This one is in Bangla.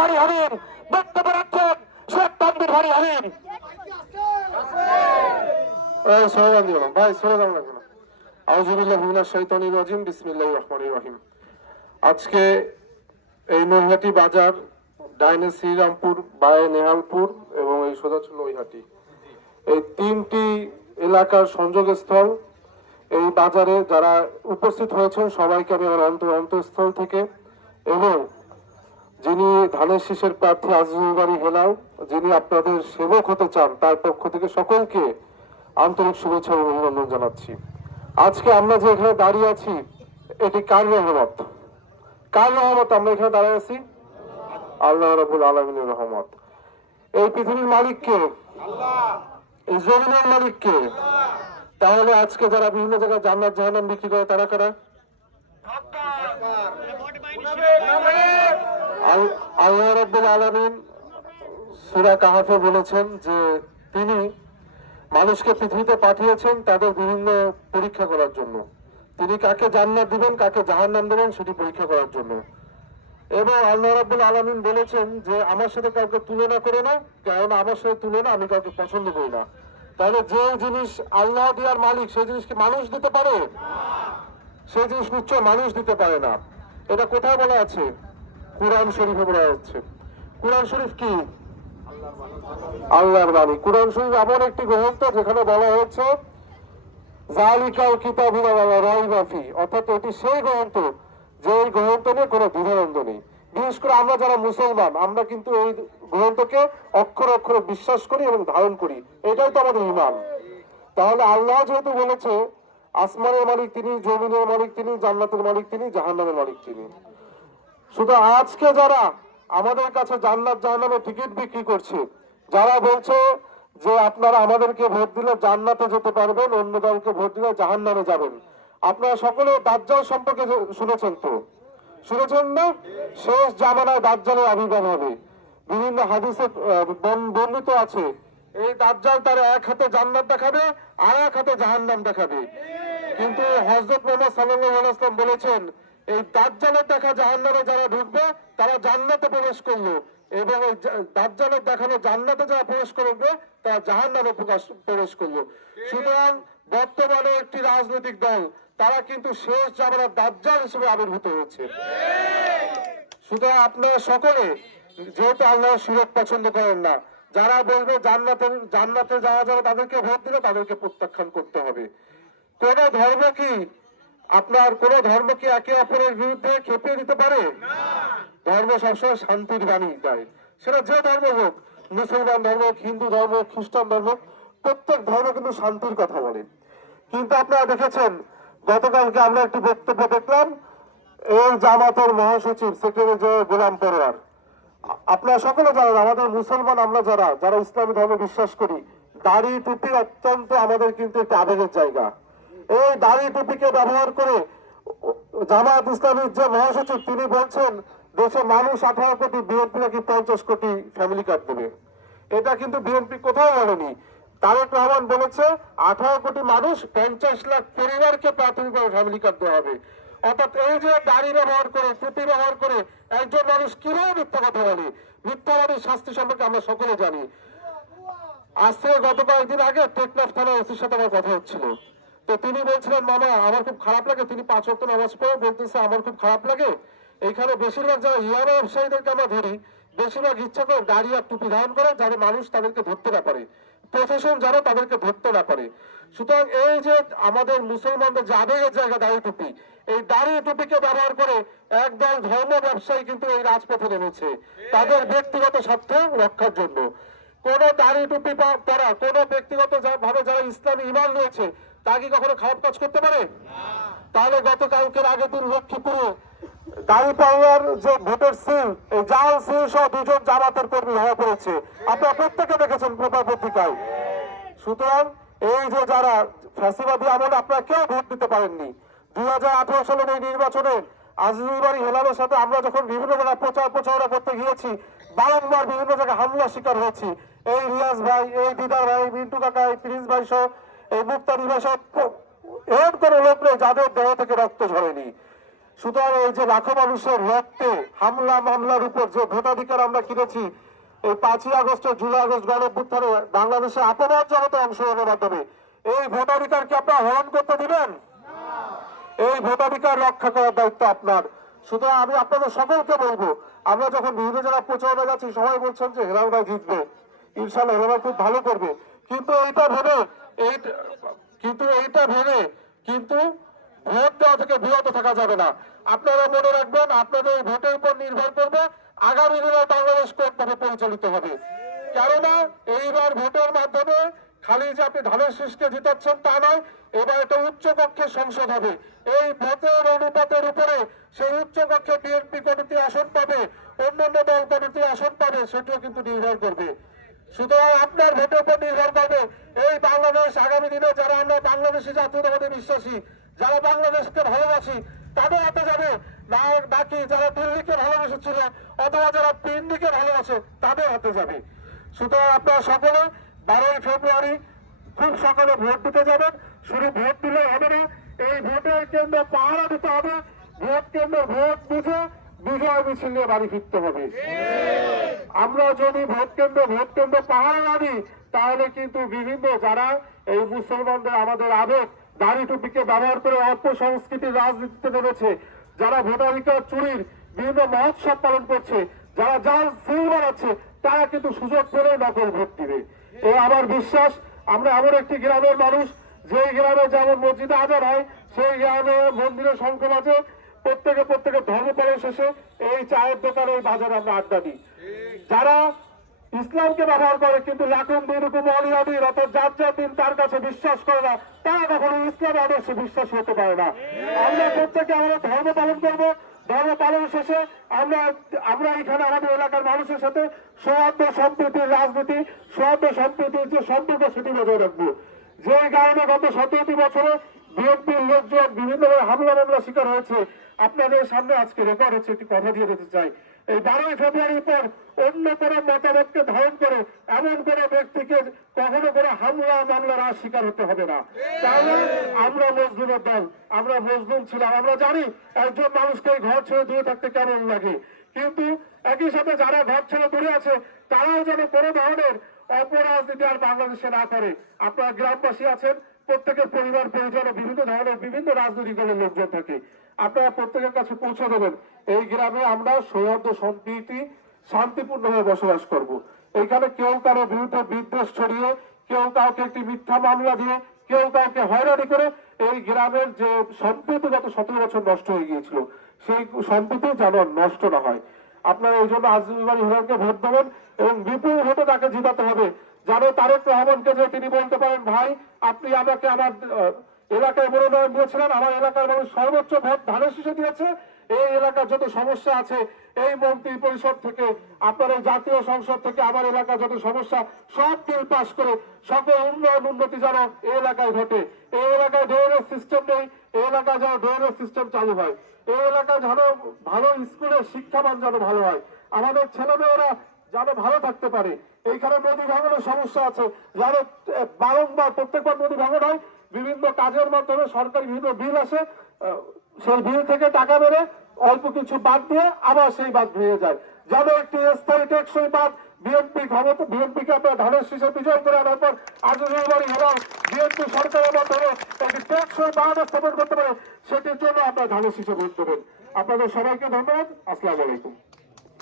ভারী হবেন, বক্তব্য রাখছেন শেখ তানভীর ভারী হবেন। ভাই সরে যাও না কেন? আউযুবিল্লাহি মিনাশ শাইতানির রাজিম, বিসমিল্লাহির রহমানির রহিম। আজকে এই নৈহাটি বাজার, ডাইনে শ্রীরামপুর, বায়ে নেহালপুর এবং এই সোজাচুর নৈহাটি, এই তিনটি এলাকার সংযোগস্থল। এই বাজারে যারা উপস্থিত হয়েছেন সবাইকে আমি আমার অন্তঃস্থল থেকে, এবং যিনি ধানের শীষের প্রার্থী আজিজুল বাড়ি হেলাল, যিনি আপনাদের সেবক হতে চান, তার পক্ষ থেকে সকলকে আন্তরিক শুভেচ্ছা ও অভিনন্দন জানাচ্ছি। আজকে আমরা যে এখানে দাঁড়িয়ে আছি, এটি কার রহমত? কার রহমত আমরা এখানে দাঁড়িয়ে আছি? আল্লাহ রাব্বুল আলামিনের রহমত। এই পৃথিবীর মালিক কে? এই জমিনের মালিক কে? তাহলে আজকে যারা বিভিন্ন জায়গায় জান্নাত জাহান্নাম বিক্রি করে তারা কারা? আল্লাহ রাব্বুল আলামিন সূরা কাহাফে বলেছেন যে তিনি মানুষকে পৃথিবীতে পাঠিয়েছেন তাদের বিভিন্ন পরীক্ষা করার জন্য। তিনি কাকে জান্নাত দিবেন, কাকে জাহান্নাম দেবেন সেটি পরীক্ষা করার জন্য। এবং আল্লাহ রাব্বুল আলামিন বলেছেন যে আমার সাথে কাউকে তুলনা করে না, কারণ আমার সাথে তুলনা আমি কাউকে পছন্দ করি না। তাহলে যে জিনিস আল্লাহ দেওয়ার মালিক, সেই জিনিসকে মানুষ দিতে পারে? সেই জিনিস নিশ্চয় মানুষ দিতে পারে না। এটা কোথায় বলা আছে? কুরআন শরীফে বলা হচ্ছে। কুরআন শরীফ কি? আল্লাহর বাণী। কুরআন শরীফ এমন একটি গ্রন্থ যেখানে বলা হয়েছে যালিকাল কিতাবুল লা রাইবা ফি, অর্থাৎ এটি সেই গ্রন্থ যে এই গ্রন্থ নিয়ে কোনো দ্বিধাদ্বন্দ্ব নেই। বিশেষ করে আমরা যারা মুসলমান, আমরা কিন্তু এই গ্রন্থকে অক্ষরে অক্ষরে বিশ্বাস করি এবং ধারণ করি। এটাই তো আমাদের ঈমান। তাহলে আল্লাহ যেহেতু বলেছে আসমানের মালিক তিনি, জমিনের মালিক তিনি, জান্নাতের মালিক তিনি, জাহান্নামের মালিক তিনি, শুধু আজকে যারা আমাদের কাছে জান্নাত জাহান্নামের টিকিট বিক্রি করছে, যারা বলছে যে আপনারা আমাদেরকে ভোট দিলে জান্নাতে যেতে পারবেন, অন্য দলকে ভোট দিলে জাহান্নামে যাবেন, আপনারা সকলে দাজ্জাল সম্পর্কে শুনেছেন তো? শুনেছেন না? শেষ জামানায় দাজ্জালের আবির্ভাব হবে। বিভিন্ন হাদিসে বর্ণিত আছে এই দাজ্জাল তার এক হাতে জান্নাত দেখাবে আর এক হাতে জাহান্নাম দেখাবে। কিন্তু হযরত মুহাম্মদ সাল্লাল্লাহু আলাইহি ওয়াসাল্লাম বলেছেন এই দাজ্জালের দেখা জাহান্নামে যারা ঢুকবে তারা জান্নাতে প্রবেশ করলো, এবং এই দাজ্জালের দেখানো জান্নাতে যারা প্রবেশ করবে তারা জাহান্নামে প্রবেশ করলো। সুতরাং বর্তমানে একটি রাজনৈতিক দল তারা কিন্তু শেষ জামানার দাজ্জাল হিসেবে আবির্ভূত হয়েছে। সুতরাং আপনারা সকলে যেহেতু আল্লাহর শিরক পছন্দ করেন না, যারা বলবে জান্নাতে যারা যারা তাদেরকে ভোট দিলে তাদেরকে প্রত্যাখ্যান করতে হবে। কোন ধর্ম কি একে অপরের বিরুদ্ধে খেপিয়ে দিতে পারে? ধর্ম সবসময় শান্তির বাণী দেয়, সেটা যে ধর্ম হোক, মুসলমান ধর্ম, হিন্দু ধর্ম, খ্রিস্টান ধর্ম, প্রত্যেক ধর্ম কিন্তু শান্তির কথা বলে। কিন্তু আপনারা দেখেছেন গতকালকে আমরা একটি বক্তব্য দেখলাম এই জামাতের মহাসচিব সেক্রেটারি গোলাম পরোয়ার। আপনারা সকলে জানেন আমাদের মুসলমান আমরা যারা ইসলামী ধর্মে বিশ্বাস করি, দাড়ি টুপি অত্যন্ত আমাদের কিন্তু একটি আবেগের জায়গা। এই দাড়ি টুপিকে ব্যবহার করে জামাত ইসলামীর যে মহাসচিব তিনি বলছেন দেশে মানুষ 18 কোটি, বিএনপি নাকি 50 কোটি ফ্যামিলি কার্ড দেবে। এটা কিন্তু বিএনপি কোথাও বলেনি। তারেক রহমান বলেছে 18 কোটি মানুষ, 50 লাখ পরিবারকে প্রাথমিকভাবে ফ্যামিলি কার্ড দেওয়া হবে। অর্থাৎ এই যে দাড়ি ব্যবহার করে, টুপি ব্যবহার করে একজন মানুষ কিভাবে মিথ্যা কথা বলে, মিথ্যাবাদীর শাস্তি সম্পর্কে আমরা সকলে জানি। আজ থেকে গত কয়েকদিন আগে টেকনাফ থানার ওসির সাথে আমার কথা হচ্ছিল, তো তিনি বলছিলেন মামা আমার খুব খারাপ লাগে, তিনি 5 ওয়াক্ত নামাজ পড়ে বলতেছে আমার খুব খারাপ লাগে, এইখানে বেশিরভাগ যারা ইয়াবা ব্যবসায়ীদেরকে আমরা ধরি বেশিরভাগ ইচ্ছা করে দাড়ি আর টুপি ধারণ করে যাতে মানুষ তাদেরকে ধরতে না পারে, প্রশাসন যারা তাদেরকে ধরতে না পারে। সুতরাং এই যে আমাদের মুসলমানদের যে আবেগের জায়গা দাড়ি টুপি, এই দাড়ি টুপিকে ব্যবহার করে একদল ধর্ম ব্যবসায়ী কিন্তু এই রাজপথে নেমেছে তাদের ব্যক্তিগত স্বার্থ রক্ষার জন্য। কোন দাড়ি টুপি পরা কোন ব্যক্তিগত ভাবে যারা ইসলামী ঈমান রয়েছে তা কি কখনো খারাপ কাজ করতে পারে? তাহলে গতকালকের আগের দিন লক্ষ্মীপুরে দাঁড়িপাল্লার যে ভোটের সিল, এই জাল সিল সহ 2 জন জামাতের কর্মী ধরা পড়েছে, আপনারা প্রত্যেকে দেখেছেন পেপার পত্রিকায়। সুতরাং এই যে যারা ফ্যাসিবাদী আমলে আপনারা কেউ ভোট দিতে পারেননি, 2018 সালের এই নির্বাচনে আজিজুল বাড়ি হেলালের সাথে আমরা যখন বিভিন্ন জায়গায় প্রচারণা করতে গিয়েছি, বারংবার বিভিন্ন জায়গায় হামলার শিকার হয়েছি। এই রিয়াজ ভাই, এই দিদার ভাই, মিন্টু কাকা, এই প্রিন্স ভাই সহ, এই মুক্তারি ভাই সহ এর কোনো লোক নেই যাদের দেহ থেকে রক্ত ঝরেনি। সুতরাং এই যে লাখো মানুষের রক্তে হামলা মামলার উপর যে ভোটাধিকার আমরা কিনেছি এই 5ই আগস্ট জুলাই আগস্ট গণ অভ্যুত্থানে বাংলাদেশে আপরাধ জনতা অংশগ্রহণের মাধ্যমে এই ভোটাধিকারকে আপনারা হরণ করতে দিবেন? এই ভোটাধিকার রক্ষা করার দায়িত্ব আপনার। সুতরাং আমি আপনাদের সকলকে বলবো, আমরা যখন বিভিন্ন জায়গায় প্রচারণা যাচ্ছি সবাই বলছেন যে হেলাল ভাই জিতবে, ইনশাল্লাহ হেলাল ভাই খুব ভালো করবে, কিন্তু এইটা ভেবে কিন্তু ভোট দেওয়া থেকে বিরত থাকা যাবে না। আপনারা মনে রাখবেন, আপনাদের এই ভোটের উপর নির্ভর করবে আগামী দিনে বাংলাদেশ কোনভাবে পরিচালিত হবে। কেননা এইবার ভোটের মাধ্যমে খালি যে আপনি ধানের শীষকে জিতাচ্ছেন তা নয়, এবার একটা উচ্চ কক্ষের সংসদ হবে। এই ভোটের অনুপাতের উপরে সেই উচ্চ কক্ষে বিএনপি কমিটি আসন পাবে, অন্যান্য দল কমিটি আসন পাবে, সেটিও কিন্তু নির্ভর করবে। সুতরাং আপনার ভোটের উপর নির্ভর করবে এই বাংলাদেশ আগামী দিনে যারা আমরা বাংলাদেশি জাতীয়তাবাদে বিশ্বাসী, যারা বাংলাদেশকে ভালোবাসি তাদের হাতে যাবে, না বাকি যারা দিল্লিকে ভালোবেসেছিল অথবা যারা পিন্ডিকে ভালোবাসে তাদের হাতে যাবে। সুতরাং আপনারা সকলে 12ই ফেব্রুয়ারি খুব সকালে ভোট দিতে যাবেন। শুধু ভোট দিলে হবে না, এই ভোটের কেন্দ্র পাহারা দিতে হবে। ভোট কেন্দ্র ভোট বুঝে বিজয় মিছিল নিয়ে বাড়ি ফিরতে হবে। আমরা যদি ভোট কেন্দ্র পাহারা না দিই তাহলে কিন্তু বিভিন্ন যারা এই মুসলমানদের আমাদের আবেগ দাড়ি টুপিকে ব্যবহার করে অপসংস্কৃতির রাজনীতিতে নেমেছে, যারা ভোটাধিকার চুরির বিভিন্ন মহোৎসব পালন করছে, যারা জাল সিল বানাচ্ছে, তারা কিন্তু সুযোগ পেলে নকল ভোট দিবে। এই আমার বিশ্বাস, আমরা এমন একটি গ্রামের মানুষ যে গ্রামে যেমন মসজিদে আজান হয় সেই গ্রামে মন্দিরের শঙ্খ বাজে, প্রত্যেকে ধর্ম পালন শেষে এই চায়ের দোকানে এই বাজারে আমরা আড্ডা দিই। যারা ইসলামকে ব্যবহার করে কিন্তু লাকুম দিনুকুম ওয়ালিয়া দিন অর্থাৎ যার দিন তার কাছে বিশ্বাস করে না, তারা কখনো ইসলামের আদর্শে বিশ্বাসী হতে পারে না। আমরা প্রত্যেকে আমরা ধর্ম পালন করবো, ধর্ম পালন শেষে আমরা এখানে আমাদের এলাকার মানুষের সাথে সৌহার্দ্য সম্প্রীতির রাজনীতি, সৌহার্দ্য সম্প্রীতির যে সম্পর্ক সেটি বজায় রাখবো। যে কারণে গত 17টি বছরে বিএনপির লোকজন বিভিন্নভাবে হামলা মামলা শিকার হয়েছে, আপনাদের সামনে আজকে রেকর্ড হচ্ছে একটি কথা দিয়ে দিতে চাই। এই 12ই ফেব্রুয়ারির পর অন্য কোনো মতামতকে ধারণ করে এমন কোনো ব্যক্তিকে কখনো কোনো হামলা মামলার আর শিকার হতে হবে না। তাহলে আমরা মজলুমের দল, আমরা মজলুম ছিলাম, আমরা জানি একজন মানুষকে ঘর ছেড়ে দূরে থাকতে কেমন লাগে, কিন্তু একই সাথে যারা ঘর ছেড়ে দূরে আছে তারাও যেন কোনো ধরনের অপরাজনীতি আর বাংলাদেশে না করে। আপনারা গ্রামবাসী আছেন, প্রত্যেকের পরিবার পরিজনে বিভিন্ন ধরনের বিভিন্ন রাজনৈতিক দলের লোকজন থাকে, আপনারা প্রত্যেকের কাছে পৌঁছে দেবেন এই গ্রামে আমরা সৌহার্দ্য সম্প্রীতি শান্তিপূর্ণভাবে বসবাস করব। এখানে কেউ কারো বিরুদ্ধে বিদ্বেষ ছড়িয়ে, কেউ কাউকে একটি মিথ্যা মামলা দিয়ে, কেউ কাউকে হয়রানি করে এই গ্রামের যে সম্প্রীতি গত 17 বছর নষ্ট হয়ে গিয়েছিল সেই সম্প্রীতি যেন নষ্ট না হয়। আপনারা এই জন্য আজিজুল বাড়ি হেলালকে ভোট দেবেন এবং বিপুল ভোটে তাকে জিতাতে হবে, যেন তারেক রহমানকে যে তিনি বলতে পারেন, ভাই আপনি আমাকে আমার এলাকায় মনোনয়ন দিয়েছিলেন, আমার এলাকার মানুষ সর্বোচ্চ ভোট ধানের শীষে দিয়েছে, এই এলাকার যত সমস্যা আছে এই মন্ত্রী পরিষদ থেকে আপনার এই জাতীয় সংসদ থেকে আমার এলাকার যত সমস্যা সব বিল পাস করে সকল উন্নতি যেন এই এলাকায় ঘটে। এই এলাকায় ড্রেনেজ সিস্টেম নেই, এই এলাকায় যেন ড্রেনেজ সিস্টেম চালু হয়, এই এলাকায় যেন ভালো স্কুলের শিক্ষামান যেন ভালো হয়, আমাদের ছেলেমেয়েরা যেন ভালো থাকতে পারে। এইখানে নদী ভাঙনের সমস্যা আছে, যেন বারংবার প্রত্যেকবার নদী ভাঙন হয়, বিভিন্ন কাজের মাধ্যমে সরকারি বিভিন্ন বিল আসে, সেই বিল থেকে টাকা বেড়ে অল্প কিছু বাদ দিয়ে আবার সেই বাদ ভেঙে যায়, যেন একটি স্থায়ী টেকসই বাদ বিএনপিকে আপনার ধানের শীষে বিজয় করে আনার পর আজিজুল বাড়ি হেলাল বিএনপি সরকারের মাধ্যমে একটি টেকসই বাদ স্থাপন করতে পারে, সেটির জন্য আপনার ধানের শীষে ভোট দেবেন। আপনাদের সবাইকে ধন্যবাদ। আসসালামু আলাইকুম।